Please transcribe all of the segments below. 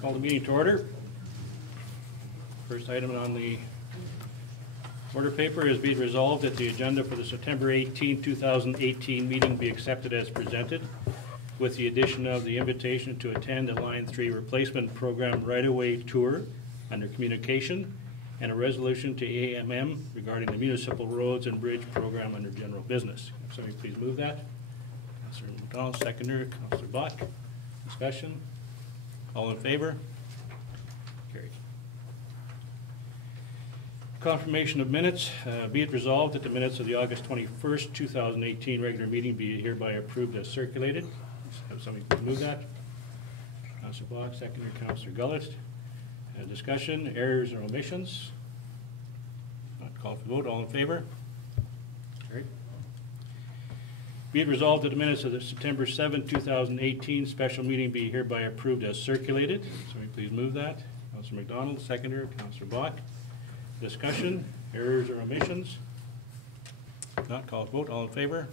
Call the meeting to order. First item on the order paper is be it resolved that the agenda for the September 18, 2018 meeting be accepted as presented, with the addition of the invitation to attend the Line 3 Replacement Program right-of-way tour under communication, and a resolution to AMM regarding the Municipal Roads and Bridge Program under general business. If somebody please move that. Councillor McDonald, seconder. Councillor Bach. Discussion. All in favor? Carried. Confirmation of minutes. Be it resolved that the minutes of the August 21st, 2018 regular meeting be hereby approved as circulated. Have somebody please move that. Councillor Bach, seconder. Councillor Gullett. Discussion, errors or omissions? Not called for vote. All in favor? Carried. Be it resolved that the minutes of the September 7, 2018 special meeting be hereby approved as circulated. Somebody please move that. Councillor McDonald, seconder. Councillor Bach. Discussion, errors or omissions? Not called for vote. All in favor?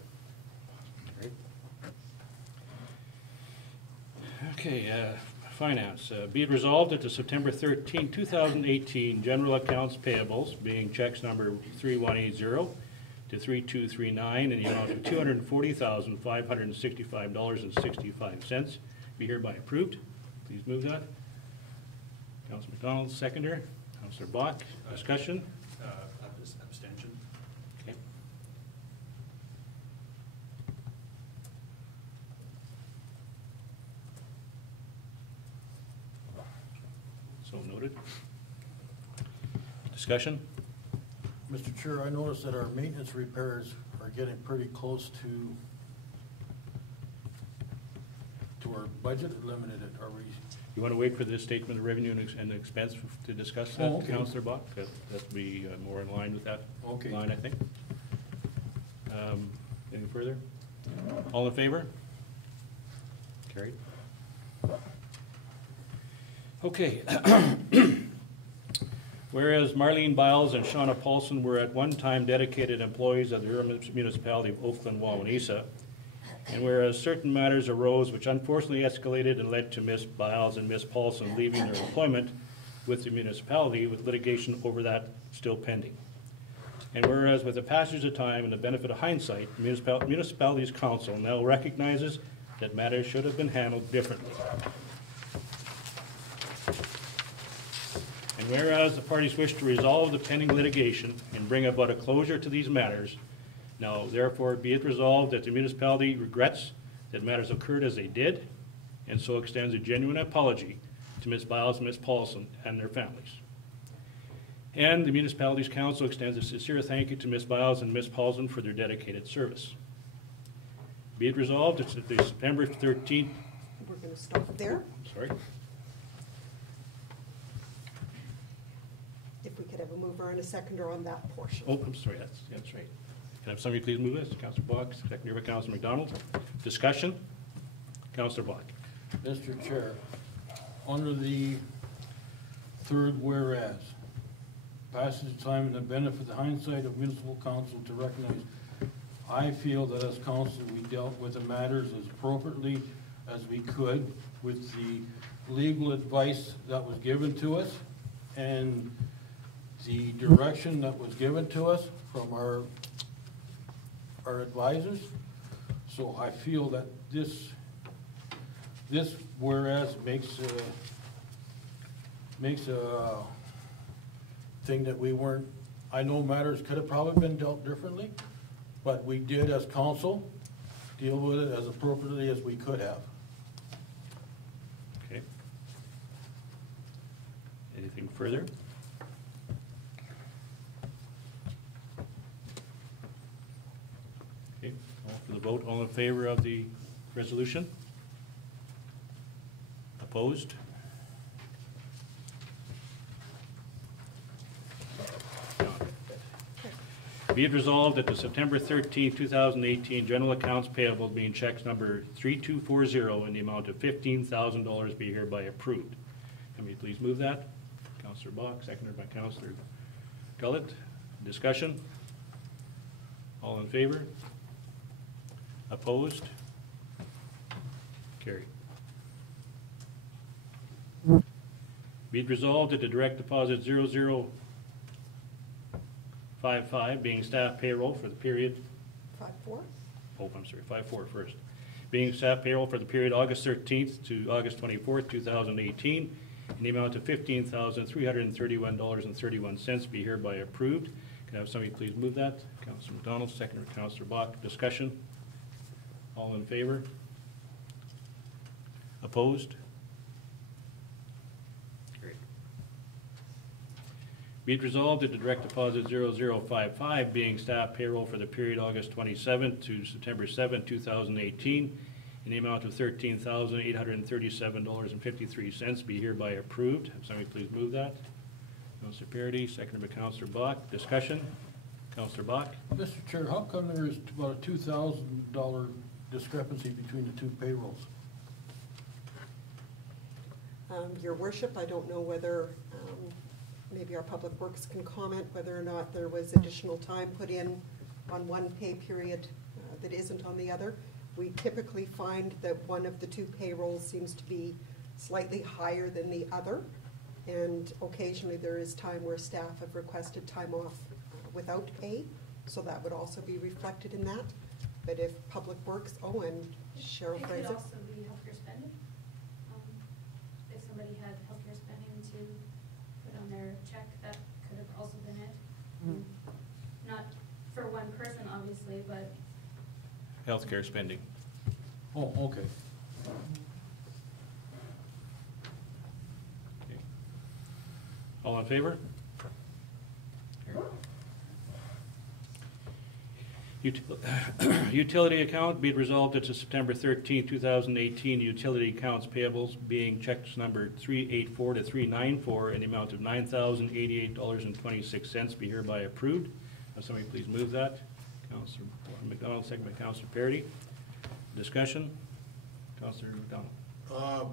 Carried. Okay. Finance. Be it resolved that the September 13, 2018 general accounts payables, being checks number 3180 to 3239 in the amount of $240,565.65, be hereby approved. Please move that. Councillor McDonald, seconder. Councillor Bach. Discussion. Abstention. Okay. So noted. Discussion? Mr. Chair, I noticed that our maintenance repairs are getting pretty close to our budget. Limited it. Are we? You want to wait for the statement of revenue and expense to discuss that, okay. Councillor Bach? That'd be more in line with that line, I think. Any further? All in favor? Carried. Okay. Whereas Marlene Biles and Shauna Paulson were at one time dedicated employees of the Municipality of Oakland-Wawanesa, and whereas certain matters arose which unfortunately escalated and led to Ms. Biles and Ms. Paulson leaving their employment with the municipality, with litigation over that still pending. And whereas with the passage of time and the benefit of hindsight, the Municipalities Council now recognizes that matters should have been handled differently. And whereas the parties wish to resolve the pending litigation and bring about a closure to these matters, now therefore be it resolved that the municipality regrets that matters occurred as they did, and so extends a genuine apology to Ms. Biles and Ms. Paulson and their families. And the Municipalities Council extends a sincere thank you to Ms. Biles and Ms. Paulson for their dedicated service. Be it resolved that the September 13th... We're going to stop there. Sorry. If we could have a mover and a seconder on that portion. Oh, I'm sorry, that's right. Can I have somebody please move this? Councillor Bach, seconded by Councillor McDonald. Discussion? Councillor Bach. Mr. Chair, under the third whereas, passage of time and the benefit of the hindsight of municipal council to recognize, I feel that as council we dealt with the matters as appropriately as we could with the legal advice that was given to us and the direction that was given to us from our advisors. So I feel that this whereas makes a thing that we weren't, I know matters could have probably been dealt differently, but we did as council deal with it as appropriately as we could have. Okay. Anything further? Okay, call for the vote. All in favor of the resolution? Opposed? Be it resolved that the September 13, 2018 general accounts payable being checks number 3240 in the amount of $15,000 be hereby approved. Can we please move that? Councillor Bach, seconded by Councillor Gullett. Discussion? All in favor? Opposed? Carried. Be it resolved that the direct deposit 0055 being staff payroll for the period, 5-4? oh, I'm sorry, 5-4 first. Being staff payroll for the period August 13th to August 24th, 2018, in the amount of $15,331.31 be hereby approved. Can I have somebody please move that? Councillor McDonald, second by Councillor Bach. Discussion? All in favor? Opposed? Great. Be it resolved that the direct deposit 0055 being staff payroll for the period August 27th to September 7th, 2018, in the amount of $13,837.53 be hereby approved. Have somebody please move that. Councillor Parity, seconded by Councillor Bach. Discussion? Councillor Bach? Mr. Chair, how come there is about a $2,000 discrepancy between the two payrolls? Your worship, I don't know whether, maybe our public works can comment whether or not there was additional time put in on one pay period that isn't on the other. We typically find that one of the two payrolls seems to be slightly higher than the other, and occasionally there is time where staff have requested time off without pay, so that would also be reflected in that. But if public works, oh, and Cheryl It could Fraser. also be healthcare spending. If somebody had healthcare spending to put on their check, that could have also been it. Not for one person, obviously, but Healthcare spending. Oh, okay. Okay. All in favor? Utility account, be it resolved that to September 13, 2018, utility accounts payables being checks number 384 to 394 in the amount of $9,088.26 be hereby approved. Now somebody please move that. Councillor McDonald, second by Councillor Parity. Discussion? Councillor McDonald.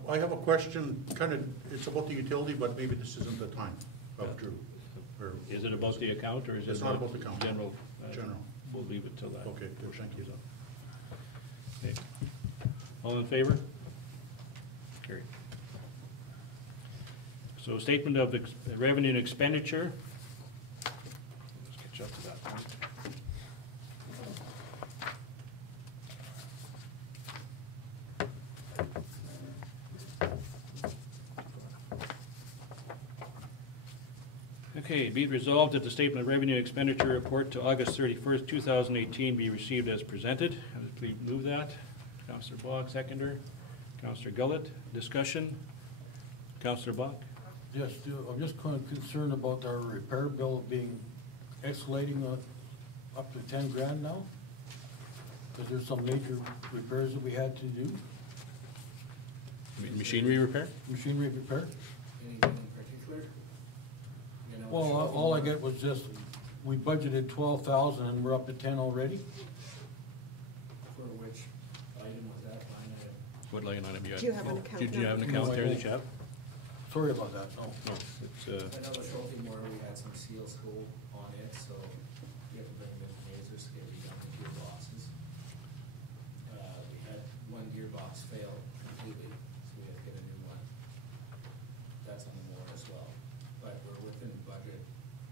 I have a question, it's about the utility, but maybe this isn't the time of Drew. Or Is it about the account or is it? It's not about the account. General. General. We'll leave it till that. Okay, good, thank you. Okay. All in favor? Carried. So statement of revenue and expenditure. Let's catch up to that one. Okay, be it resolved that the statement of revenue expenditure report to August 31st, 2018 be received as presented. Please move that. Councillor Bach, seconder. Councillor Gullett, discussion. Councillor Bach? Yes, I'm just kind of concerned about our repair bill being escalating up to 10 grand now. Because there's some major repairs that we had to do, Machinery repair? machinery repair. Anything in particular? You know, Well, all I get was just, we budgeted 12,000 and we're up to 10 already. For which item was that line item? What line item you got? Do you have an account Did you have an number? account there that you have? Sorry about that, no. No, it's, I know the trophy more, we had some seal school on it, so we have to bring the lasers to get redone the gearboxes. We had one gearbox fail completely, so we had to get a new one. That's on the more as well, but we're within budget.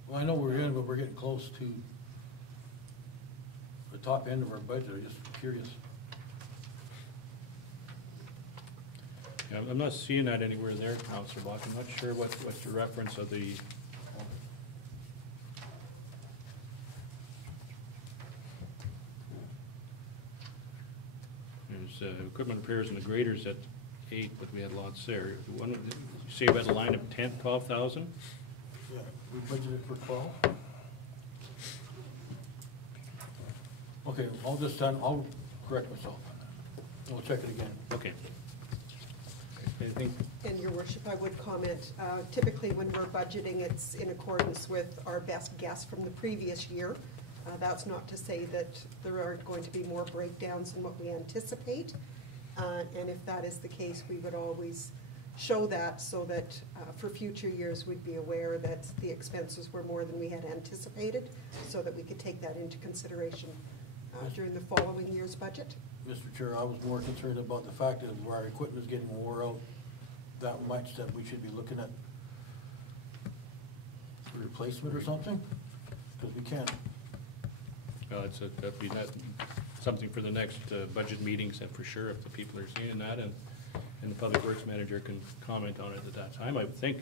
Well, I know we're in, but we're getting close to the top end of our budget. I'm just curious. yeah, I'm not seeing that anywhere there, Councillor Bach. I'm not sure what's the reference of the. There's equipment repairs and the graders at 8, but we had lots there. You say we had a line of 10, 12,000? Yeah, we budgeted for 12. Okay, I'll correct myself on that. We'll check it again. Okay. Anything? And your worship, I would comment, typically when we're budgeting, it's in accordance with our best guess from the previous year. That's not to say that there aren't going to be more breakdowns than what we anticipate. And if that is the case, we would always show that so that for future years we'd be aware that the expenses were more than we had anticipated, so that we could take that into consideration during the following year's budget. Mr. Chair, I was more concerned about the fact that our equipment is getting wore out that much that we should be looking at replacement or something? Because we can't. That'd be something for the next budget meetings, and for sure, if the people are seeing that, and the Public Works Manager can comment on it at that time, I would think.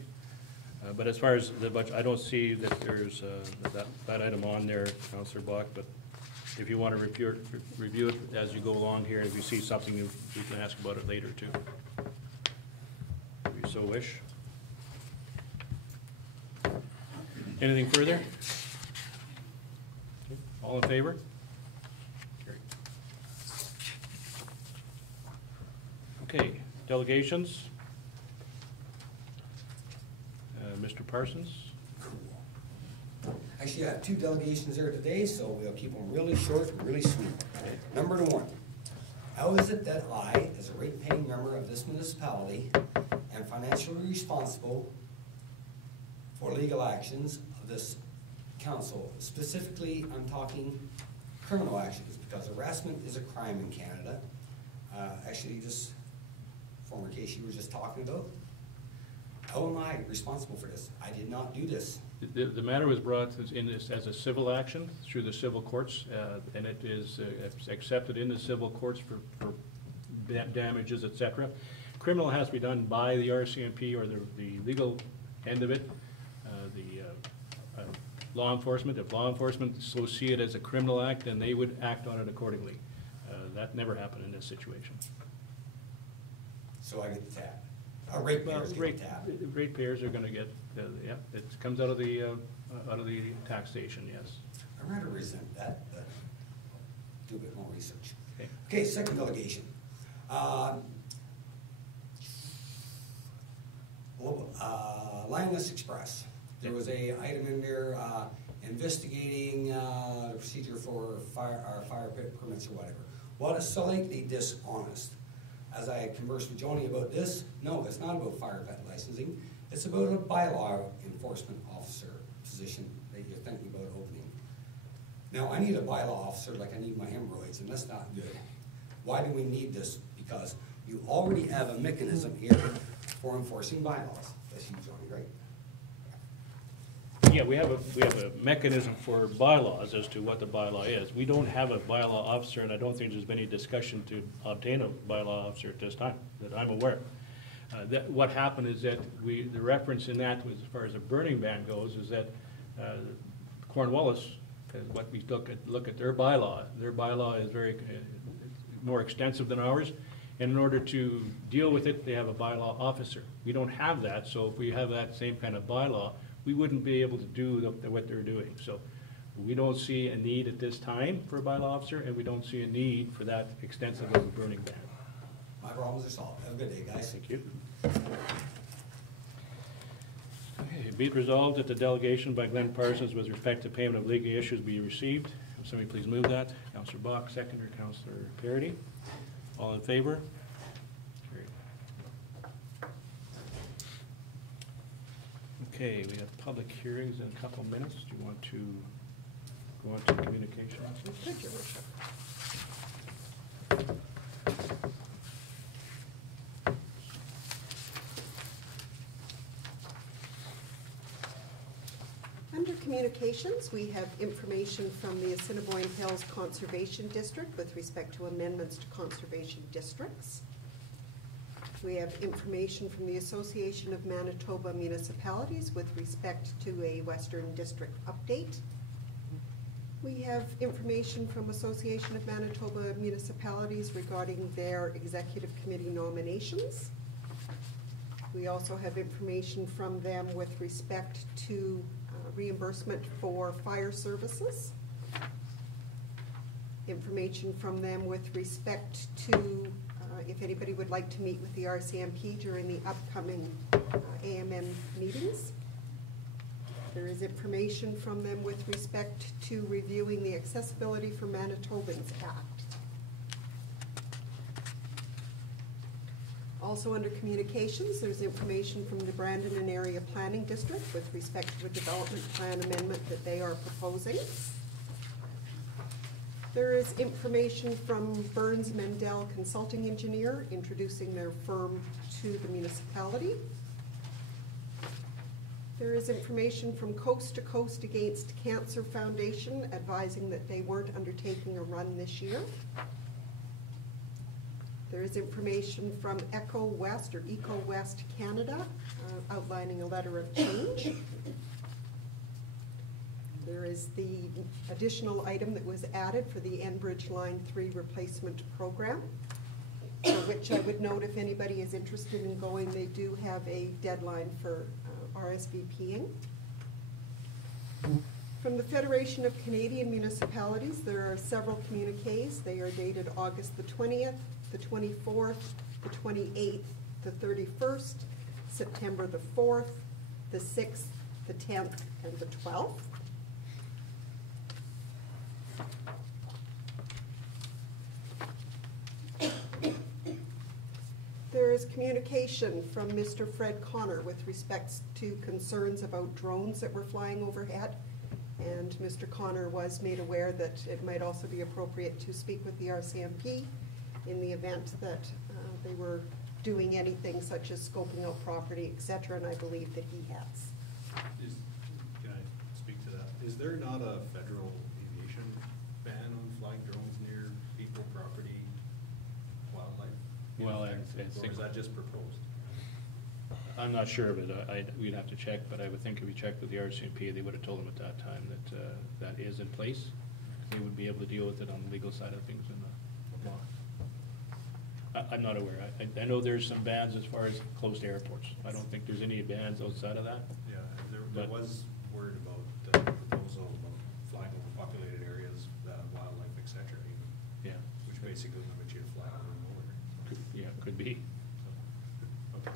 But as far as the budget, I don't see that there's that item on there, Councillor Bach, but if you want to review it as you go along here, if you see something, you can ask about it later too. If you so wish. Anything further? All in favor? Carried. Okay, delegations. Mr. Parsons? Actually, I have two delegations there today, so we'll keep them really short and really sweet. Number one, how is it that I, as a rate-paying member of this municipality, am financially responsible for legal actions of this council? Specifically, I'm talking criminal actions, because harassment is a crime in Canada. Actually, this former case you were just talking about, how am I responsible for this? I did not do this. The matter was brought in this as a civil action through the civil courts, and it is accepted in the civil courts for damages, et cetera. Criminal has to be done by the RCMP or the legal end of it. Law enforcement, if law enforcement so see it as a criminal act, then they would act on it accordingly. That never happened in this situation. So I get the tap. Ratepayers get the tap. Ratepayers are going to get, yeah, it comes out of the taxation, yes. I rather resent that, but do a bit more research. Okay. Okay, second delegation. Lioness Express. There was a item in there investigating the procedure for fire pit permits or whatever. Well, it's slightly dishonest. As I conversed with Joni about this, no, it's not about fire pit licensing. It's about a bylaw enforcement officer position that you're thinking about opening. Now, I need a bylaw officer like I need my hemorrhoids, and that's not good. Why do we need this? Because you already have a mechanism here for enforcing bylaws. That's you, Joni, right? Yeah, we have a mechanism for bylaws as to what the bylaw is. We don't have a bylaw officer, and I don't think there's been any discussion to obtain a bylaw officer at this time, that I'm aware. What happened is that the reference in that was, as far as the burning ban goes, is that Cornwallis, what we look at their bylaw. Their bylaw is very more extensive than ours, and in order to deal with it, they have a bylaw officer. We don't have that, so if we have that same kind of bylaw, we wouldn't be able to do what they're doing. So we don't see a need at this time for a bylaw officer, and we don't see a need for that extensive of a burning ban. My problems are solved. Have a good day, guys. Thank you. Okay, be it resolved that the delegation by Glenn Parsons with respect to payment of legal issues be received. Will somebody please move that? Councillor Bach, seconder, Councillor Parity. All in favor? Okay, we have public hearings in a couple of minutes. Do you want to go on to communications? Thank you, Worship. Under communications, we have information from the Assiniboine Hills Conservation District with respect to amendments to conservation districts. We have information from the Association of Manitoba Municipalities with respect to a Western District update. We have information from Association of Manitoba Municipalities regarding their executive committee nominations. We also have information from them with respect to reimbursement for fire services. Information from them with respect to if anybody would like to meet with the RCMP during the upcoming AMN meetings. There is information from them with respect to reviewing the Accessibility for Manitobans Act. Also under communications, there's information from the Brandon and Area Planning District with respect to a development plan amendment that they are proposing. There is information from Burns Mendel Consulting Engineer introducing their firm to the municipality. There is information from Coast to Coast Against Cancer Foundation advising that they weren't undertaking a run this year. There is information from Eco West or Eco West Canada outlining a letter of change. There is the additional item that was added for the Enbridge Line 3 replacement program, for which I would note if anybody is interested in going, they do have a deadline for RSVPing. From the Federation of Canadian Municipalities, there are several communiques. They are dated August the 20th, the 24th, the 28th, the 31st, September the 4th, the 6th, the 10th, and the 12th. There is communication from Mr. Fred Connor with respects to concerns about drones that were flying overhead. And Mr. Connor was made aware that it might also be appropriate to speak with the RCMP in the event that they were doing anything such as scoping out property, et cetera, and I believe that he has. Can I speak to that? Is there not a federal aviation ban on flying drones near people, property, wildlife? Well, I Or think, is that just proposed? I'm not sure of it. We'd have to check, but I would think if we checked with the RCMP, they would have told them at that time that that is in place. They would be able to deal with it on the legal side of things in the law. I'm not aware. I know there's some bans as far as close to airports. I don't think there's any bans outside of that. Yeah, there But- was word about the proposal about flying over populated areas, wildlife, et cetera, even, Yeah, which basically limits you to fly over and over. yeah, could be. Okay.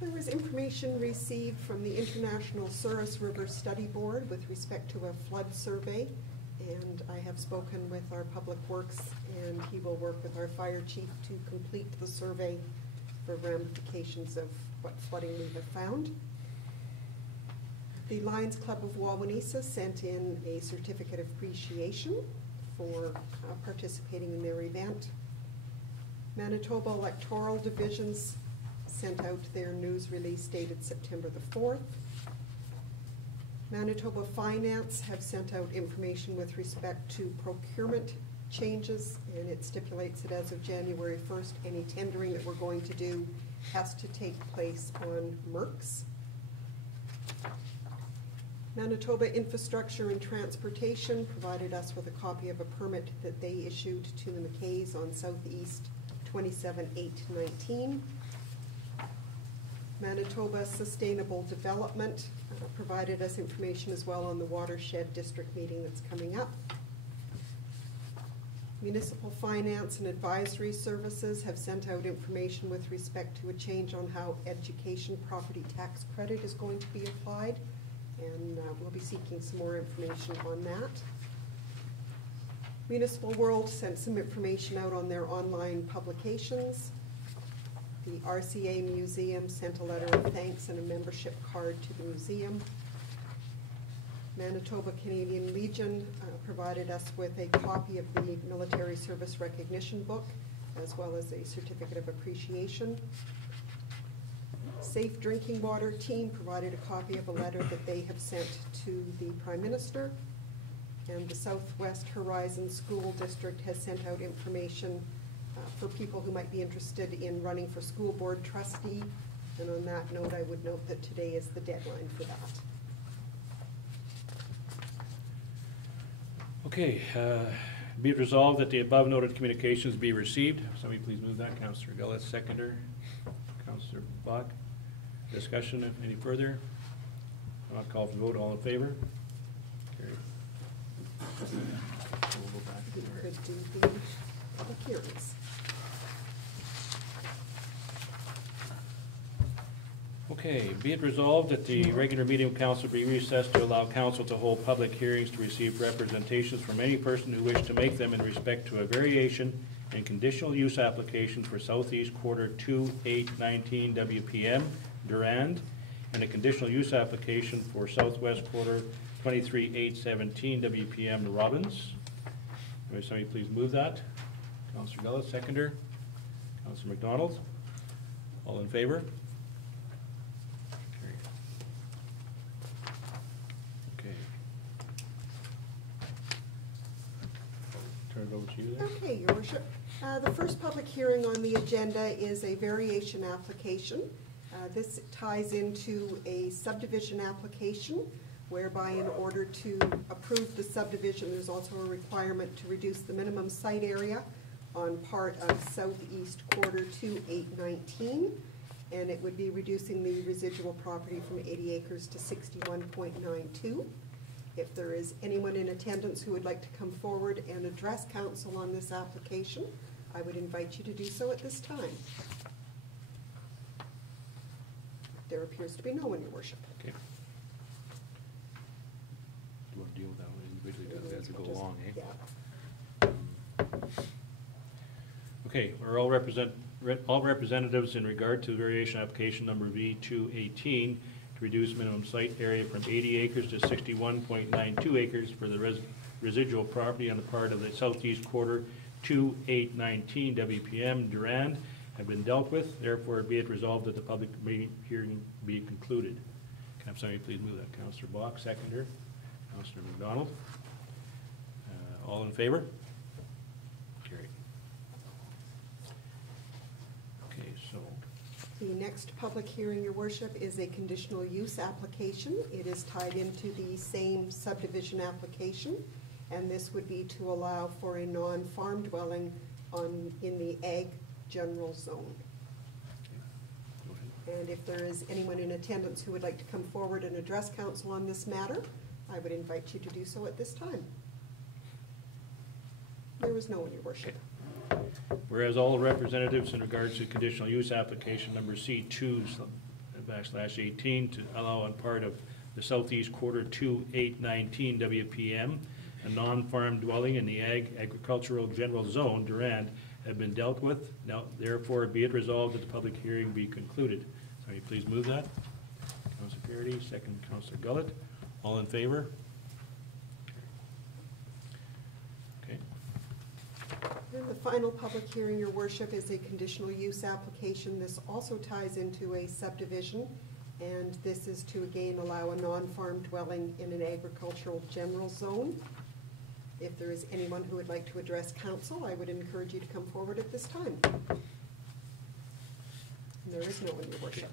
There was information received from the International Souris River Study Board with respect to a flood survey, and I have spoken with our Public Works, and he will work with our fire chief to complete the survey for ramifications of what flooding we have found. The Lions Club of Wawanesa sent in a certificate of appreciation for participating in their event. Manitoba Electoral Divisions sent out their news release dated September the 4th. Manitoba Finance have sent out information with respect to procurement changes, and it stipulates that as of January 1st, any tendering that we're going to do has to take place on MERCs. Manitoba Infrastructure and Transportation provided us with a copy of a permit that they issued to the McKays on Southeast 27-819. Manitoba Sustainable Development provided us information as well on the Watershed District meeting that's coming up. Municipal Finance and Advisory Services have sent out information with respect to a change on how education property tax credit is going to be applied, and we'll be seeking some more information on that. Municipal World sent some information out on their online publications. The RCA Museum sent a letter of thanks and a membership card to the museum. Manitoba Canadian Legion provided us with a copy of the Military Service Recognition Book, as well as a certificate of appreciation. Safe Drinking Water Team provided a copy of a letter that they have sent to the Prime Minister. And the Southwest Horizon School District has sent out information for people who might be interested in running for school board trustee. And on that note, I would note that today is the deadline for that. Okay, be it resolved that the above noted communications be received. Somebody please move that. Councillor Gullis, seconder. Councillor Bach. Discussion, any further? Not called for vote, all in favor? Carried. We'll go back to We our- could do the public hearings. Okay, be it resolved that the regular meeting of council be recessed to allow council to hold public hearings to receive representations from any person who wish to make them in respect to a variation and conditional use application for Southeast Quarter 2-819 WPM, Durand, and a conditional use application for Southwest Quarter 23-817 WPM, Robbins. Will somebody please move that? Councillor Gullis, seconder. Councillor McDonald. All in favor? to you there. Okay, Your Worship. The first public hearing on the agenda is a variation application. This ties into a subdivision application whereby in order to approve the subdivision, there's also a requirement to reduce the minimum site area on part of southeast quarter 2819, and it would be reducing the residual property from 80 acres to 61.92. If there is anyone in attendance who would like to come forward and address council on this application, I would invite you to do so at this time. There appears to be no one, Your Worship. Okay. Do you want to deal with that one individually as we go along, eh? Yeah. Okay, are all representatives in regard to variation application number V218 to reduce minimum site area from 80 acres to 61.92 acres for the residual property on the part of the southeast quarter 2819 WPM Durand have been dealt with. Therefore, be it resolved that the public meeting hearing be concluded. Can I have somebody please move that? Councillor Bach, seconder. Councillor McDonald. All in favor? Carried. Okay, so. The next public hearing, Your Worship, is a conditional use application. It is tied into the same subdivision application, and this would be to allow for a non-farm dwelling in the ag general zone. And if there is anyone in attendance who would like to come forward and address council on this matter, I would invite you to do so at this time. There is no one, Your Worship. Whereas all representatives in regards to conditional use application number C2/18 to allow on part of the southeast quarter 2819 WPM, a non-farm dwelling in the agricultural general zone, Durand, have been dealt with. Now, therefore, be it resolved that the public hearing be concluded. Somebody please move that. Councillor Parity, second Councillor Gullett. All in favor? Okay. And the final public hearing, Your Worship, is a conditional use application. This also ties into a subdivision, and this is to again allow a non-farm dwelling in an agricultural general zone. If there is anyone who would like to address council, I would encourage you to come forward at this time. And there is no one, Your Worship.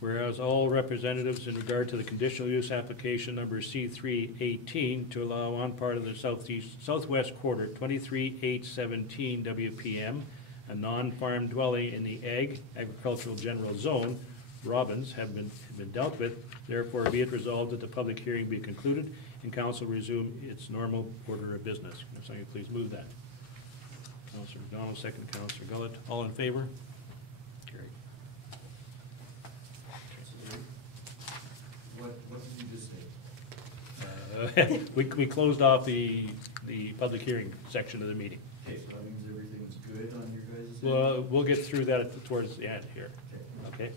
Whereas all representatives in regard to the conditional use application number C318 to allow on part of the southwest quarter 23817 WPM, a non-farm dwelling in the agricultural general zone, Robbins, have been dealt with. Therefore, be it resolved that the public hearing be concluded and council resume its normal order of business. If somebody please move that. Councillor McDonald, second Councillor Gullett. All in favor? Carried. What did you just say? We closed off the public hearing section of the meeting. Okay, so that means everything's good on your guys' end? Well, we'll get through that towards the end here. Okay?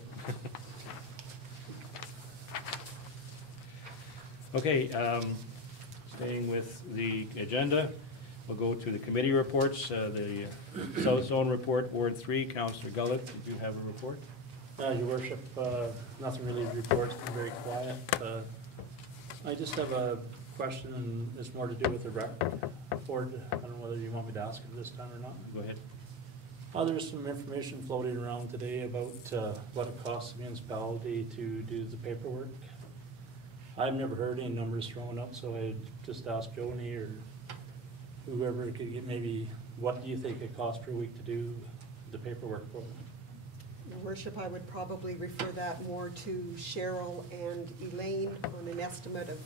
Okay, staying with the agenda, we'll go to the committee reports. The South Zone Report, Ward 3, Councillor Gullett, did you have a report? Your Worship, nothing really to report, it's been very quiet. I just have a question, and it's more to do with the rec board. I don't know whether you want me to ask it this time or not. Go ahead. There's some information floating around today about what it costs the municipality to do the paperwork. I've never heard any numbers thrown up, so I just asked Joni or whoever could get maybe, what do you think it costs per week to do the paperwork for them? Your Worship, I would probably refer that more to Cheryl and Elaine on an estimate of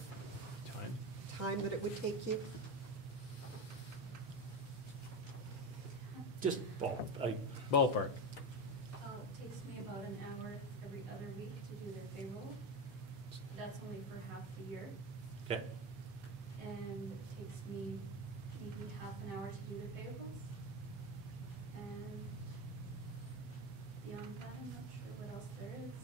time that it would take you. Just ballpark. It takes me about an hour every other week to do their payroll. That's only for half the year. Okay. And it takes me maybe half an hour to do their payables. And beyond that, I'm not sure what else there is.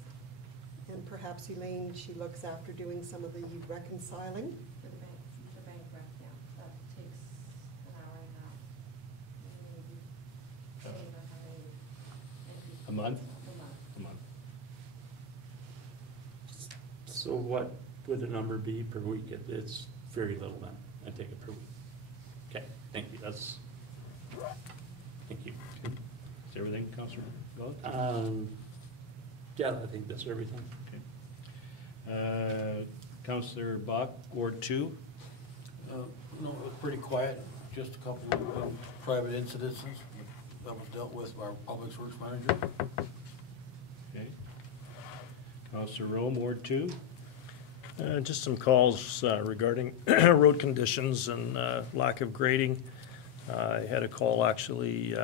And perhaps Elaine, she looks after doing some of the reconciling. For the bank rec, yeah, that takes an hour and a half, maybe. Depending on how many entries. A month? A month. A month. So what would the number be per week? It's very little then, I take it per week. Okay, thank you, that's, thank you. Is everything, Councillor Gillett? Yeah, I think that's everything. Okay. Councillor Bach, Ward 2. No, it was pretty quiet, just a couple of private incidences that was dealt with by our Public Works manager. Okay. Councillor Rome, Ward 2. Just some calls regarding road conditions and lack of grading. I had a call actually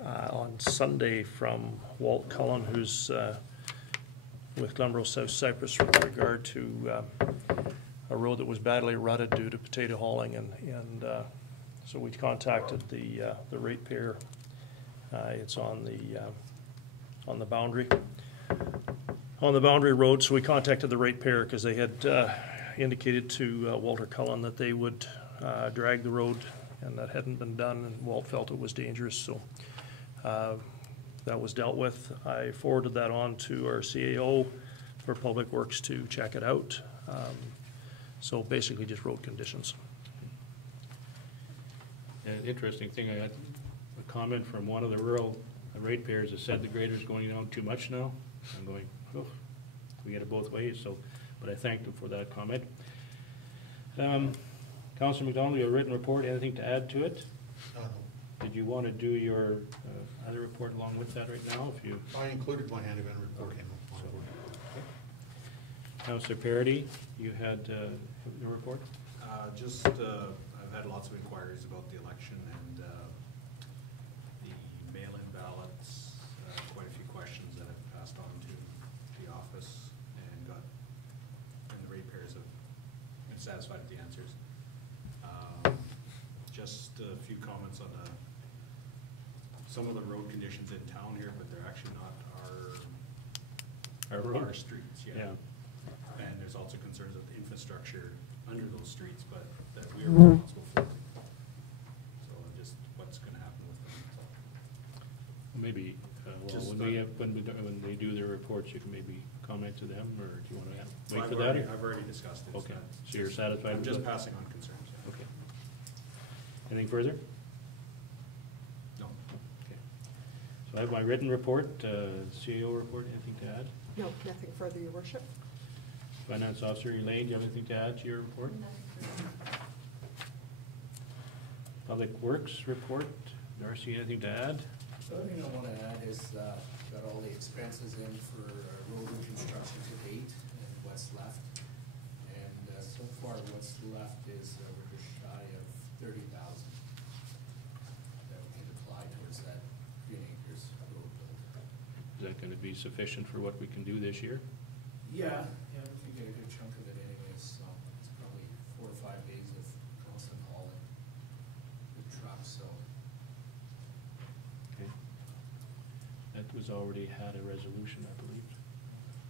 on Sunday from Walt Cullen, who's with Glenboro South Cypress, with regard to a road that was badly rutted due to potato hauling, and so we contacted the ratepayer. It's on the boundary. On the boundary road, so we contacted the ratepayer because they had indicated to Walter Cullen that they would drag the road, and that hadn't been done, and Walt felt it was dangerous, so that was dealt with. I forwarded that on to our CAO for Public Works to check it out. So basically just road conditions. Interesting thing, I had a comment from one of the rural ratepayers that said the grader's going down too much now. I'm going, oh, we get it both ways, so, but I thanked him for that comment. Councillor McDonald, your written report, anything to add to it? Did you want to do your other report along with that right now? If you, I included my handyman report in. Councillor Parity, you had your report? Just, I've had lots of inquiries about the election and the mail-in ballots, quite a few questions that I've passed on to the office and the ratepayers have been satisfied with the answers. Just a few comments on some of the road conditions in town here, but they're actually not our streets yet. Yeah. And there's also concerns of the infrastructure under those streets, but that we are responsible for. So just what's gonna happen with them. Maybe, when they do their reports, you can maybe comment to them, or do you want to wait for that? I've already discussed it. Okay, so you're satisfied I'm with just that? passing on concerns. Yeah. Okay. Anything further? No. Okay. So I have my written report, CEO report, anything to add? No, nothing further, your worship. Finance Officer Elaine, do you have anything to add to your report? Public Works report, Darcy, anything to add? The other thing I want to add is, got all the expenses in for road reconstruction to date and what's left. And so far, what's left is we're just shy of 30,000 that we can apply towards that Green Acres road build. Is that going to be sufficient for what we can do this year? Yeah, we can get a good chunk of it anyways, so it's probably 4 or 5 days of constant hauling with trucks, so. Okay. That was already had a resolution, I believe,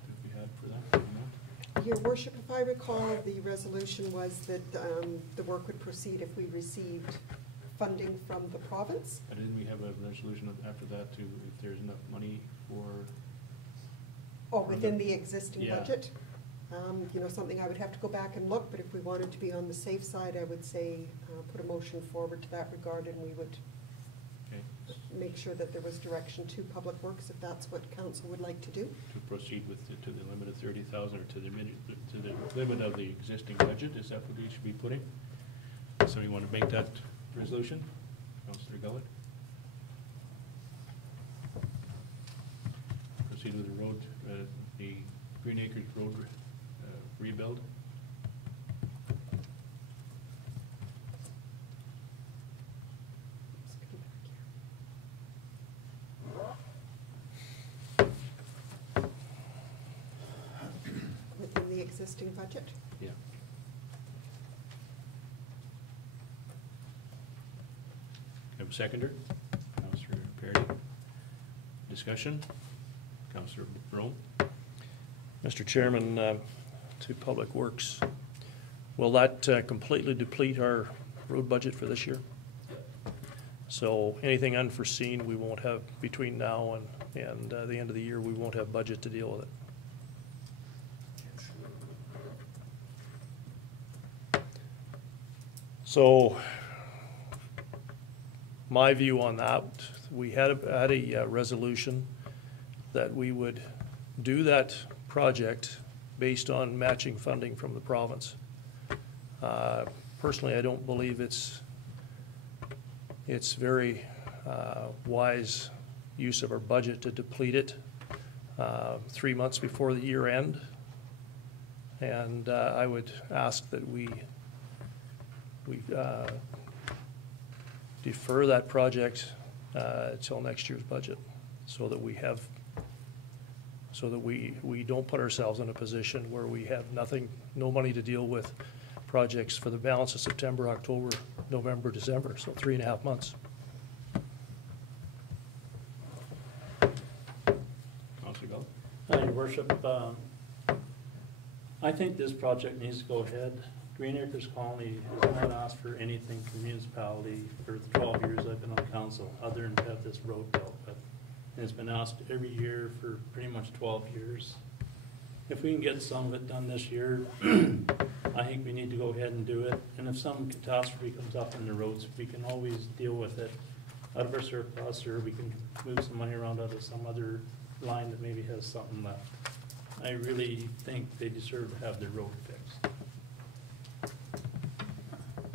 that we had for that, did we not? Your worship, if I recall, the resolution was that the work would proceed if we received funding from the province. And didn't we have a resolution after that to, if there's enough money for? Oh, within the existing Yeah. budget? Something I would have to go back and look, but if we wanted to be on the safe side, I would say, put a motion forward to that regard, and we would Okay. make sure that there was direction to Public Works, if that's what council would like to do. To proceed with, to the limit of 30,000, or to the limit of the existing budget, is that what we should be putting? Somebody want to make that resolution? Councillor Gullett? Proceed with the road, the Green Acres Road rebuild. Within the existing budget? Yeah. Have a seconder? Councillor Parity. Discussion? Councillor Rome? Mr. Chairman, to Public Works, will that completely deplete our road budget for this year? So anything unforeseen, we won't have between now and the end of the year, we won't have budget to deal with it. So my view on that, we had a resolution that we would do that project based on matching funding from the province. Personally, I don't believe it's very wise use of our budget to deplete it 3 months before the year end. And I would ask that we defer that project till next year's budget, so that we don't put ourselves in a position where we have no money to deal with projects for the balance of September, October, November, December, so 3.5 months. Councilor Bell? Your worship, I think this project needs to go ahead. Green Acres Colony has not asked for anything from the municipality for the 12 years I've been on council, other than to have this road dealt with. And it's been asked every year for pretty much 12 years. If we can get some of it done this year, I think we need to go ahead and do it. And if some catastrophe comes up in the roads, we can always deal with it out of our surplus, or we can move some money around out of some other line that maybe has something left. I really think they deserve to have their road fixed.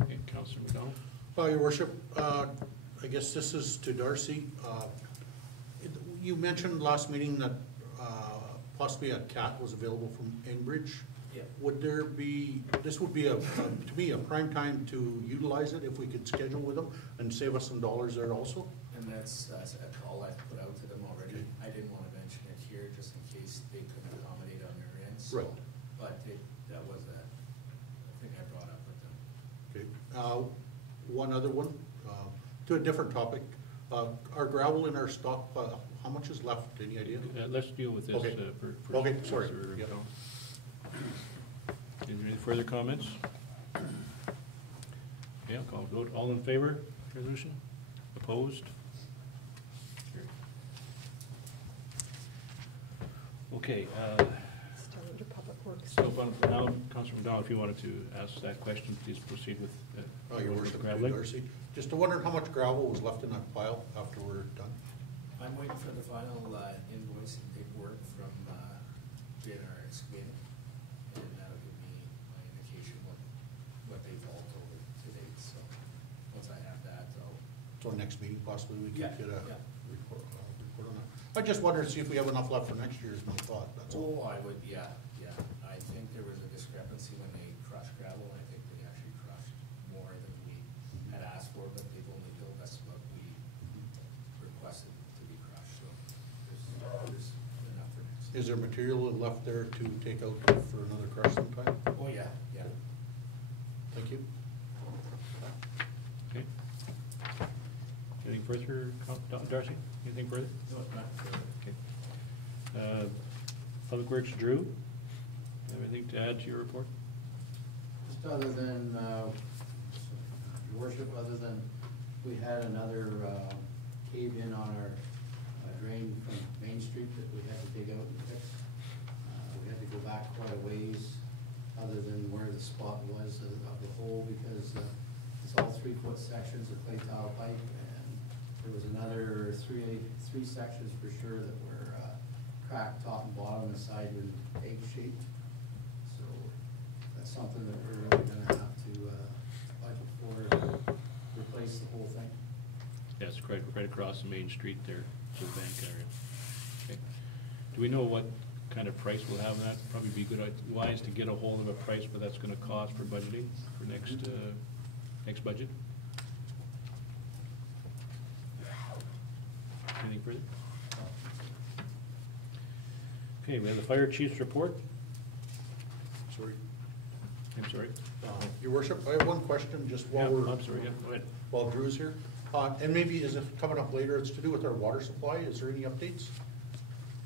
Okay, Councilor McDonald? Your worship, I guess this is to Darcy. You mentioned last meeting that possibly a cat was available from Enbridge. Yeah. Would there be, this would be to me, a prime time to utilize it if we could schedule with them and save us some dollars there also? And that's a call I've put out to them already. I didn't want to mention it here just in case they couldn't accommodate on their end, so. Right. But that was a thing I brought up with them. Okay. One other one, to a different topic. Our gravel in our stockpile, how much is left? Any idea? Let's deal with this Okay. first. Okay, sorry. Councilor Yeah. McDonald. Is there any further comments? Okay, I'll call vote. All in favor, resolution? Opposed? Carried. Okay, Still under Public Works. so now, Councilor McDonald, if you wanted to ask that question, please proceed with. Your worship, graveling. Darcy. Just wondering how much gravel was left in that pile after we're done? I'm waiting for the final invoice and paperwork from JNR Excavating, and that'll give me my indication what they've all told to date, so once I have that, I'll. So next meeting possibly we could Yeah, get a yeah. report on that. I just wondered, see if we have enough left for next year is my thought, that's all. Oh, I would, yeah. I think there was a discrepancy when they crushed gravel, and I think they actually crushed more than we had asked for, but they've only billed us what we requested to be crushed, so there's enough for next. Is there material left there to take out for another crush sometime? Oh, yeah. Thank you. Okay. Anything further, Darcy? Anything further? No, not further. Okay. Public Works, Drew? Have anything to add to your report? Just other than, your worship, other than we had another cave in on our drain from Main Street that we had to dig out and fix. We had to go back quite a ways, other than where the spot was of the hole, because it's all 3-foot sections of clay tile pipe, and there was another three sections for sure that were cracked top and bottom and side with egg shaped. So that's something that we're really gonna have to budget for, replace the whole thing. Yeah, it's right across the main street there, to the bank area. Okay. Do we know what kind of price we'll have on that? Probably be wise to get a hold of a price, what that's gonna cost for budgeting for next budget? Anything further? Okay, we have the fire chief's report. Sorry. I'm sorry. Your worship, I have one question just while we're. I'm sorry, yeah, go ahead. While Drew's here. And maybe is it coming up later, it's to do with our water supply, is there any updates?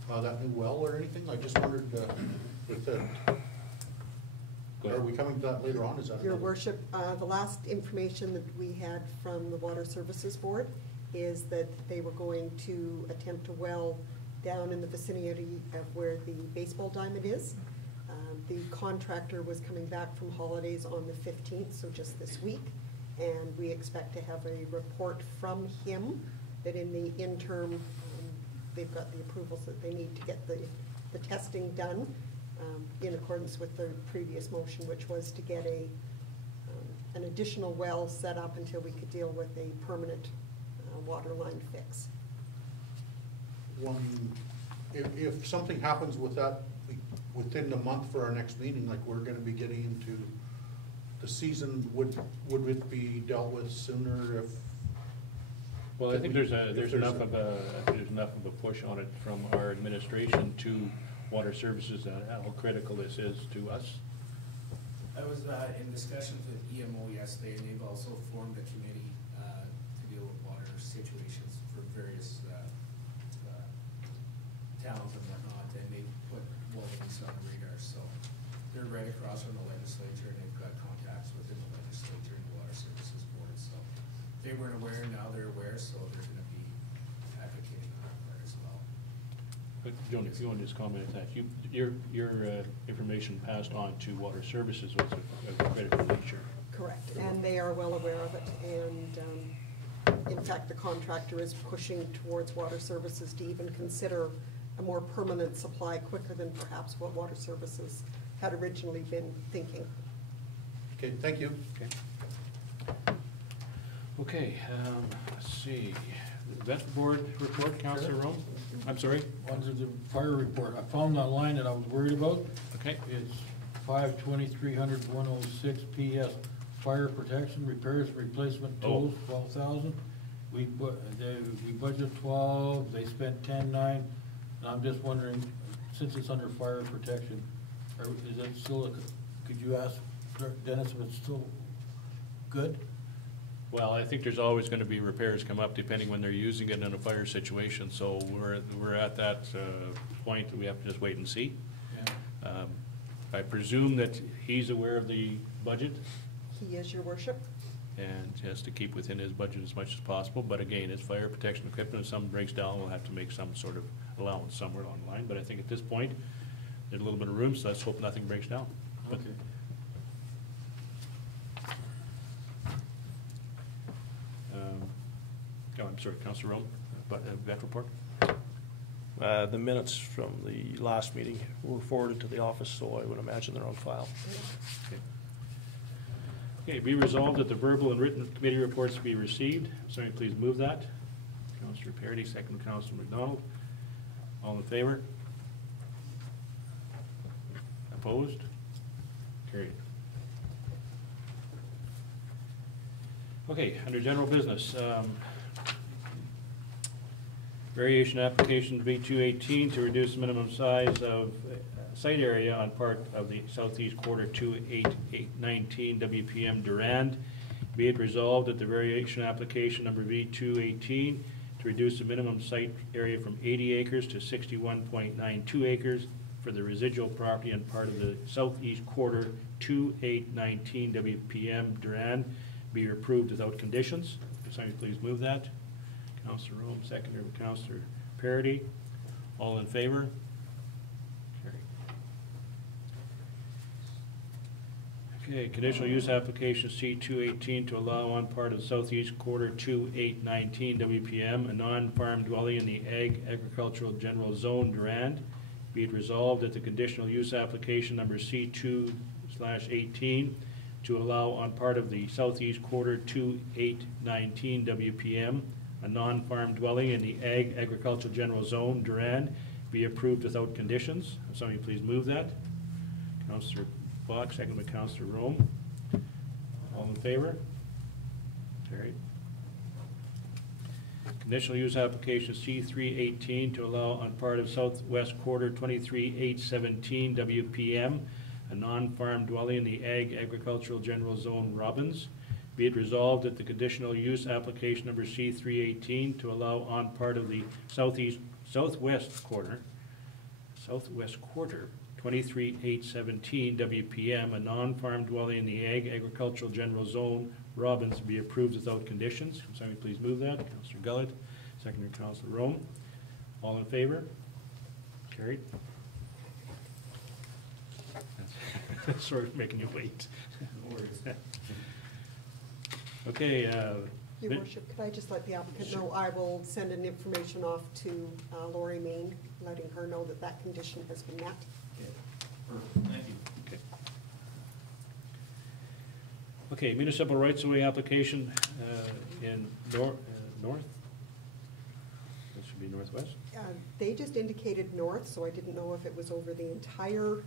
That new well or anything? I just wondered, if the, Go ahead. are we coming to that later on, is that? Your another- worship, the last information that we had from the Water Services Board is that they were going to attempt a well down in the vicinity of where the baseball diamond is. The contractor was coming back from holidays on the 15th, so just this week, and we expect to have a report from him that in the interim, they've got the approvals that they need to get the testing done in accordance with the previous motion, which was to get an additional well set up until we could deal with a permanent water line fix. If something happens with that within the month for our next meeting, like we're gonna be getting into the season, would it be dealt with sooner if? Well, I think there's enough of a push on it from our administration to water services, how critical this is to us. I was in discussions with EMO yesterday, and they've also formed a committee to deal with water situations for various towns and whatnot, and they put Wawanesa on the radar, so they're right across from the legislature, and they've got contacts within the legislature and the Water Services Board, so they weren't aware, now they're aware, so they're gonna be advocating on that part as well. But Joan, if you want to just comment on that, your information passed on to water services was of critical nature. Correct, and they are well aware of it, and in fact, the contractor is pushing towards water services to even consider a more permanent supply quicker than perhaps what water services had originally been thinking. Okay, thank you. Okay, let's see, vet board report, Councillor Rome? I'm sorry? Under the fire report, I found that line that I was worried about. Okay. It's 5/23/106 PS, fire protection, repairs, replacement tools, 12,000. We budgeted 12, they spent 10.9, and I'm just wondering, since it's under fire protection, is it still, could you ask Dennis if it's still good? Well, I think there's always gonna be repairs come up depending when they're using it in a fire situation, so we're at that point that we have to just wait and see. Yeah. I presume that he's aware of the budget He is, your worship. and has to keep within his budget as much as possible, but again, it's fire protection equipment. If something breaks down, we'll have to make some sort of allowance somewhere along the line, but I think at this point, there's a little bit of room, so let's hope nothing breaks down. But Okay. Oh, I'm sorry, Councillor Rome, but vet report? The minutes from the last meeting were forwarded to the office, so I would imagine they're on file. Okay, be resolved that the verbal and written committee reports be received. Somebody please move that. Councillor Parity, second Councillor McDonald. All in favor? Opposed? Carried. Okay, under general business, variation application V218 to reduce minimum size of site area on part of the southeast quarter 28819 WPM Durand. Be it resolved that the variation application number V218 to reduce the minimum site area from 80 acres to 61.92 acres for the residual property on part of the southeast quarter 2819 WPM Durand be approved without conditions. If somebody please move that. Councillor Rome, seconded by Councillor Parity. All in favor? Carried. Okay, conditional use application C218 to allow on part of the southeast quarter 2819 WPM, a non-farm dwelling in the agricultural general zone Durand. Be it resolved that the conditional use application number C2/18 to allow on part of the southeast quarter 2819 WPM, a non-farm dwelling in the agricultural general zone Durand, be approved without conditions. Somebody please move that. Councillor Fox, second by Councillor Rome. All in favor? Carried. Conditional use application C318 to allow on part of southwest quarter 23817 WPM, a non-farm dwelling in the agricultural general zone Robbins. Be it resolved that the conditional use application number C318 to allow on part of the southwest quarter 23817 WPM, a non-farm dwelling in the agricultural general zone Robbins, be approved without conditions. Somebody please move that. Councillor Gullett, second by Councillor Rome. All in favor? Carried. Sorry for making you wait. Okay, Your Min- worship, could I just let the applicant know, I will send an information off to Lori Main, letting her know that that condition has been met. Thank you. okay. Okay, municipal rights-of-way application in north? That should be northwest? They just indicated north, so I didn't know if it was over the entire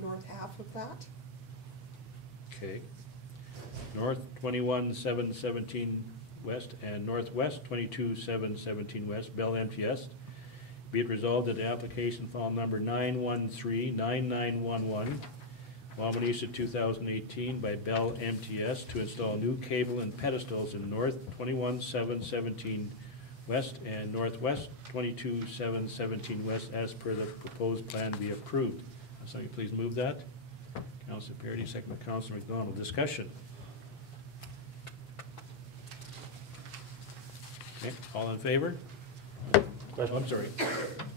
north half of that. Okay. North 21,717 west and northwest 22,717 west, Bell MTS. Be it resolved that the application file number 9139911, Wawanesa 2018 by Bell MTS to install new cable and pedestals in north 21,717 west and northwest 22,717 west as per the proposed plan be approved. So you please move that. Councilor Parity, second by Councilor McDonald. Discussion. Okay, all in favor? Question? I'm sorry.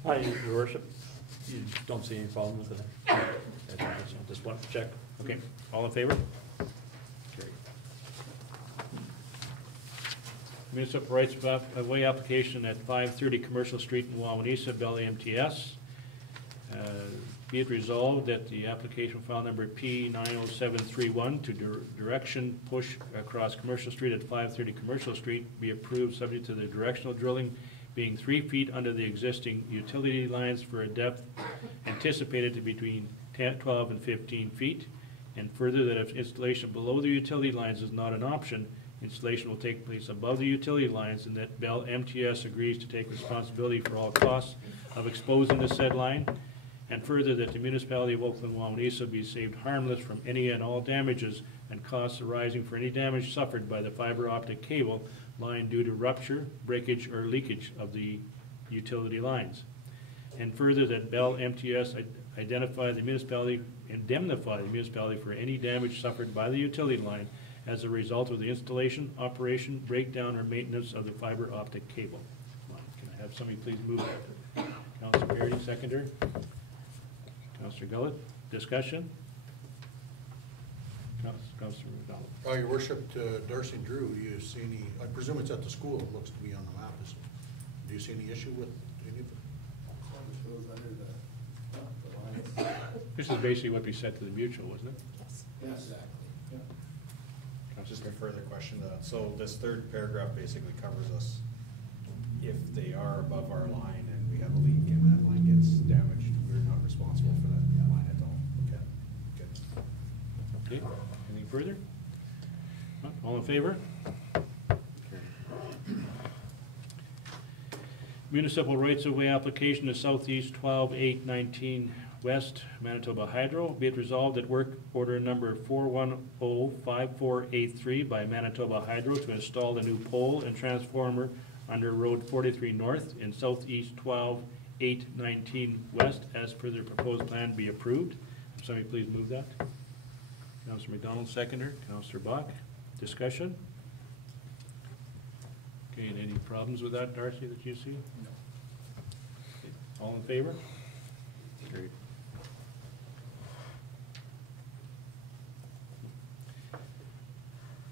Hi, your worship. You don't see any problem with it? Just want to check. Okay, all in favor? Carried. Municipal rights of way application at 530 Commercial Street in Wawanesa, Bell MTS. Be it resolved that the application file number P90731 to direction push across Commercial Street at 530 Commercial Street be approved subject to the directional drilling being 3 feet under the existing utility lines for a depth anticipated to be between 12 and 15 feet. And further, that if installation below the utility lines is not an option, installation will take place above the utility lines, and that Bell MTS agrees to take responsibility for all costs of exposing the said line. And further, that the municipality of Oakland-Wawanesa be saved harmless from any and all damages and costs arising for any damage suffered by the fiber optic cable line due to rupture, breakage, or leakage of the utility lines. And further, that Bell MTS indemnify the municipality for any damage suffered by the utility line as a result of the installation, operation, breakdown, or maintenance of the fiber optic cable line. Can I have somebody please move that? Councilor Parity, seconder. Councilor Gullett, discussion? Councilor McDonald. Your worship, Darcy Drew, do you see any, I presume it's at the school, it looks to be on the map. Do you see any issue with any of it? This is basically what we said to the mutual, wasn't it? Yes. Exactly. Just a further question to that. So this third paragraph basically covers us if they are above our line and we have a leak and that line gets damaged, we're not responsible for that line at all. Okay, good. Okay, anything further? All in favor? Municipal rights-of-way application to Southeast 12-819 West Manitoba Hydro. Be it resolved that work order number 4105483 by Manitoba Hydro to install the new pole and transformer under Road 43 North in Southeast 12-819 West as per their proposed plan be approved. Somebody please move that. Councilor McDonald, seconder. Councilor Bach. Discussion? Okay, and any problems with that, Darcy, that you see? No. Okay, all in favor? Carried.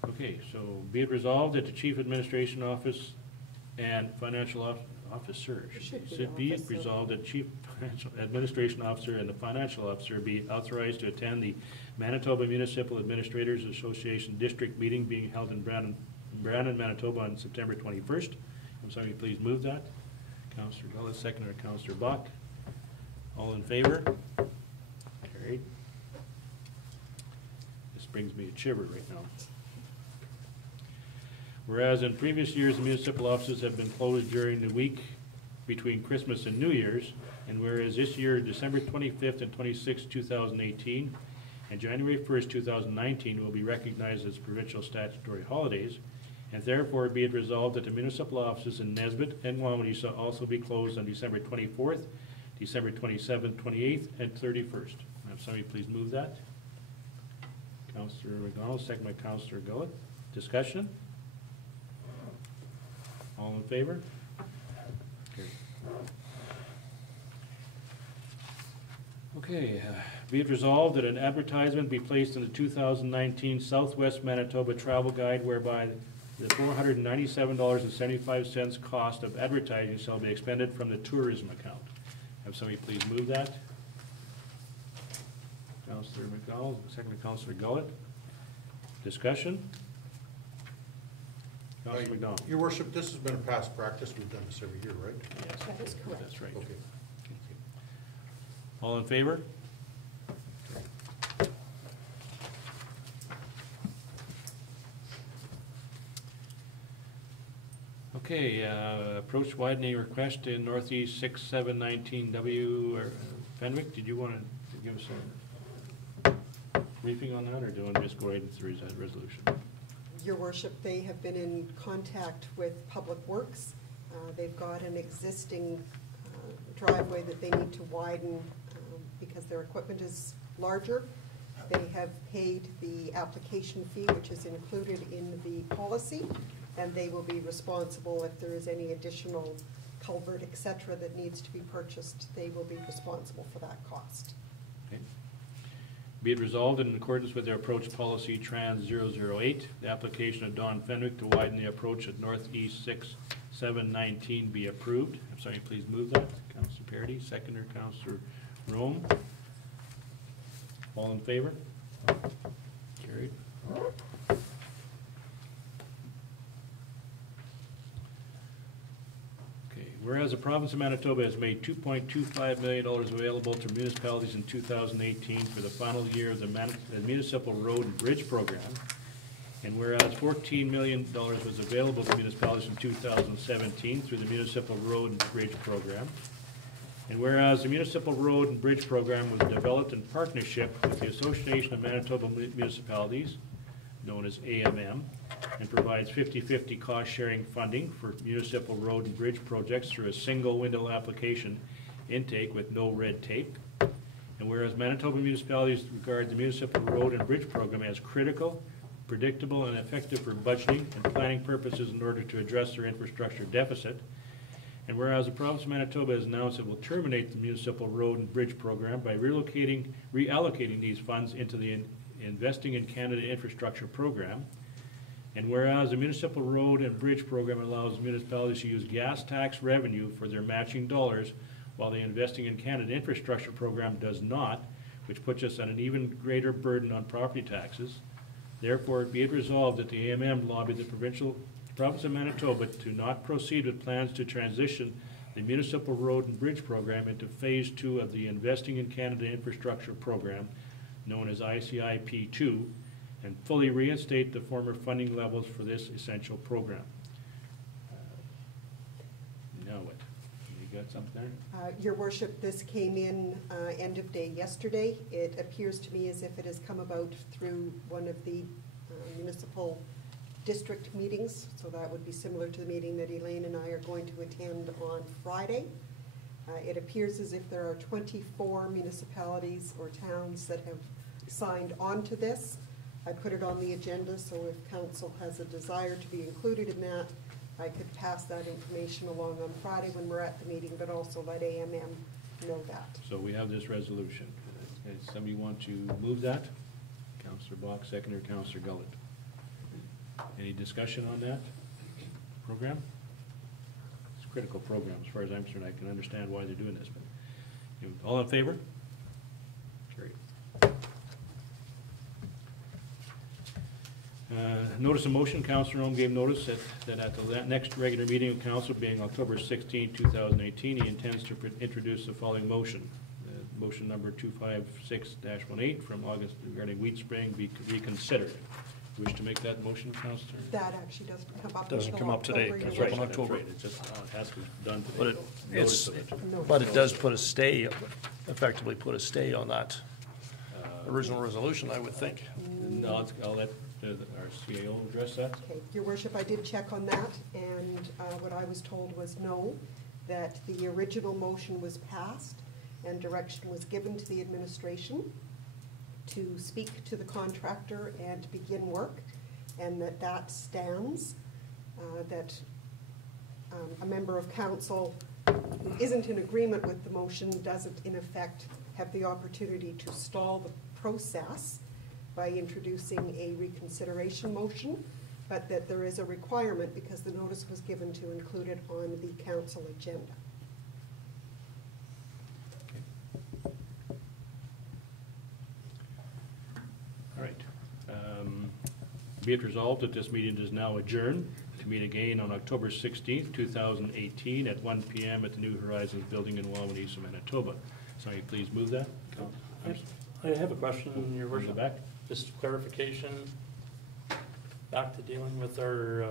Okay, so be it resolved that the Chief Administration Office and Financial Officer, should be it resolved that Chief Financial Administration Officer and the Financial Officer be authorized to attend the Manitoba Municipal Administrators Association District Meeting being held in Brandon, Manitoba on September 21st. I'm sorry, please move that. Councilor Gullett, seconder. Councilor Bach. All in favor? Carried. This brings me a shiver right now. Whereas in previous years, the municipal offices have been closed during the week between Christmas and New Year's, and whereas this year, December 25th and 26th, 2018, and January 1st, 2019 will be recognized as provincial statutory holidays, and therefore be it resolved that the municipal offices in Nesbitt and Wawanesa also be closed on December 24th, December 27th, 28th, and 31st. Have somebody please move that. Councilor McDonald, second by Councilor Gullett. Discussion? All in favor? Carried. Okay, be it resolved that an advertisement be placed in the 2019 Southwest Manitoba Travel Guide whereby the $497.75 cost of advertising shall be expended from the tourism account. Have somebody please move that. Councillor McDonald, second Councillor Gullett. Discussion? Councillor McDonald. Your worship, this has been a past practice. We've done this every year, right? Yes, That is correct. that's right. Okay. All in favor? Okay, approach widening request in Northeast 6719W, or Fenwick, did you want to give us a briefing on that, or do you want to just go right into the resolution? Your worship, they have been in contact with Public Works. They've got an existing driveway that they need to widen because their equipment is larger. They have paid the application fee, which is included in the policy, and they will be responsible if there is any additional culvert, et cetera, that needs to be purchased. They will be responsible for that cost. Okay. Be it resolved in accordance with their approach policy Trans 008, the application of Don Fenwick to widen the approach at Northeast 6719 be approved. I'm sorry, please move that. Councillor Parity, seconder Councillor Rome. All in favor? Carried. Okay, whereas the province of Manitoba has made $2.25 million available to municipalities in 2018 for the final year of the Municipal Road and Bridge Program, and whereas $14 million was available to municipalities in 2017 through the Municipal Road and Bridge Program, and whereas the Municipal Road and Bridge Program was developed in partnership with the Association of Manitoba Municipalities, known as AMM, and provides 50-50 cost-sharing funding for municipal road and bridge projects through a single window application intake with no red tape. And whereas Manitoba municipalities regard the Municipal Road and Bridge Program as critical, predictable, and effective for budgeting and planning purposes in order to address their infrastructure deficit. And whereas the province of Manitoba has announced it will terminate the Municipal Road and Bridge Program by reallocating these funds into the Investing in Canada Infrastructure Program. And whereas the Municipal Road and Bridge Program allows municipalities to use gas tax revenue for their matching dollars, while the Investing in Canada Infrastructure Program does not, which puts us on an even greater burden on property taxes. Therefore, be it resolved that the AMM lobbied the province of Manitoba to not proceed with plans to transition the Municipal Road and Bridge Program into Phase 2 of the Investing in Canada Infrastructure Program, known as ICIP2, and fully reinstate the former funding levels for this essential program. Now what? You got something there? Your worship, this came in end of day yesterday. It appears to me as if it has come about through one of the municipal district meetings, so that would be similar to the meeting that Elaine and I are going to attend on Friday. It appears as if there are 24 municipalities or towns that have signed on to this. I put it on the agenda, so if council has a desire to be included in that, I could pass that information along on Friday when we're at the meeting, but also let AMM know that. So we have this resolution. Does somebody want to move that? Councillor Bach, seconder, Councillor Gullett. Any discussion on that program? It's a critical program as far as I'm concerned. I can understand why they're doing this, but all in favor? Carried. Notice of motion, Councillor Rome gave notice that at the next regular meeting of council, being October 16, 2018, he intends to introduce the following motion. Motion number 256-18 from August regarding wheat spraying be reconsidered. Wish to make that motion, Councillor? That actually doesn't come up. Doesn't until come up today. October, That's Your right. worship. October. That's right. It's just, it has to be done today. But Notice of it. No. but it does put a stay, effectively put a stay on that original resolution, I would think. No, I'll let our CAO address that. Okay, Your worship, I did check on that, and what I was told was no, that the original motion was passed and direction was given to the administration to speak to the contractor and begin work, and that stands, that a member of council isn't in agreement with the motion doesn't in effect have the opportunity to stall the process by introducing a reconsideration motion, but that there is a requirement because the notice was given to include it on the council agenda. All right. Be it resolved that this meeting is now adjourned to meet again on October 16th, 2018 at 1 p.m. at the New Horizons Building in Wawanesa, Manitoba. Somebody please move that. I have a question, Your Where's the Worship. back? Just clarification, back to dealing with our,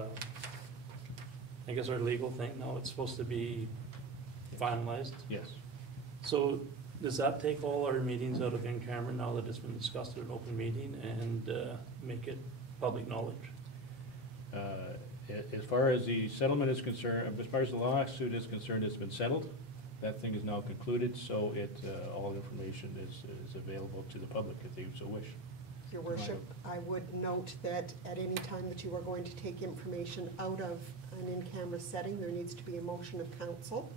I guess our legal thing now, it's supposed to be finalized. Yes. So does that take all our meetings out of in camera now that it's been discussed at an open meeting and make it public knowledge? As far as the settlement is concerned, as far as the lawsuit is concerned, it's been settled. That thing is now concluded, so all information is available to the public if they so wish. Your Worship, I would note that at any time that you are going to take information out of an in-camera setting, there needs to be a motion of council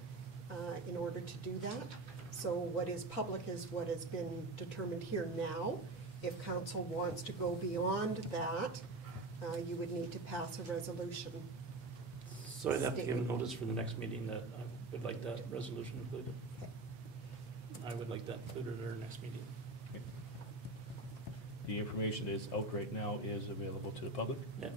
in order to do that. So what is public is what has been determined here now. If council wants to go beyond that, you would need to pass a resolution. So I'd have to give statement. notice for the next meeting that I would like that resolution included. I would like that included at our next meeting. The information that is out right now is available to the public. Yeah.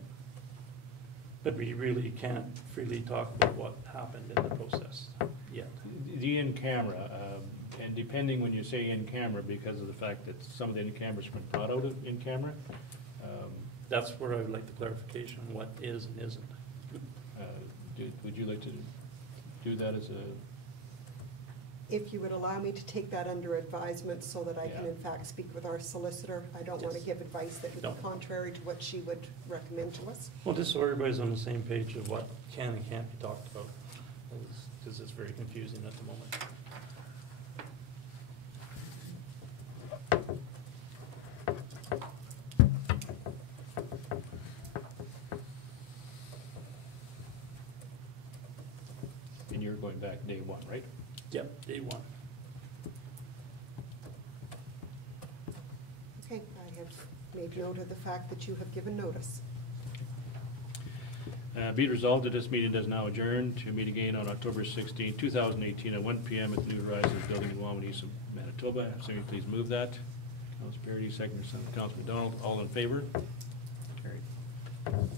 But we really can't freely talk about what happened in the process yet. The in-camera, and depending when you say in-camera, because of the fact that some of the in-cameras have been brought out of in-camera, That's where I would like the clarification, what is and isn't. would you like to do that as a, If you would allow me to take that under advisement so that I can Yeah. in fact speak with our solicitor, I don't want to Yes. give advice that would No. be contrary to what she would recommend to us. Well, just so everybody's on the same page of what can and can't be talked about, because it's very confusing at the moment. and you're going back day one, right? Yep, day one. Okay, I have made note of the fact that you have given notice. Be it resolved that this meeting is now adjourned to meet again on October 16, 2018 at 1 p.m. at the New Horizons Building in Wawanesa, Manitoba. Have somebody please move that. Councilor Parity, second by Councilor McDonald. All in favor? Carried.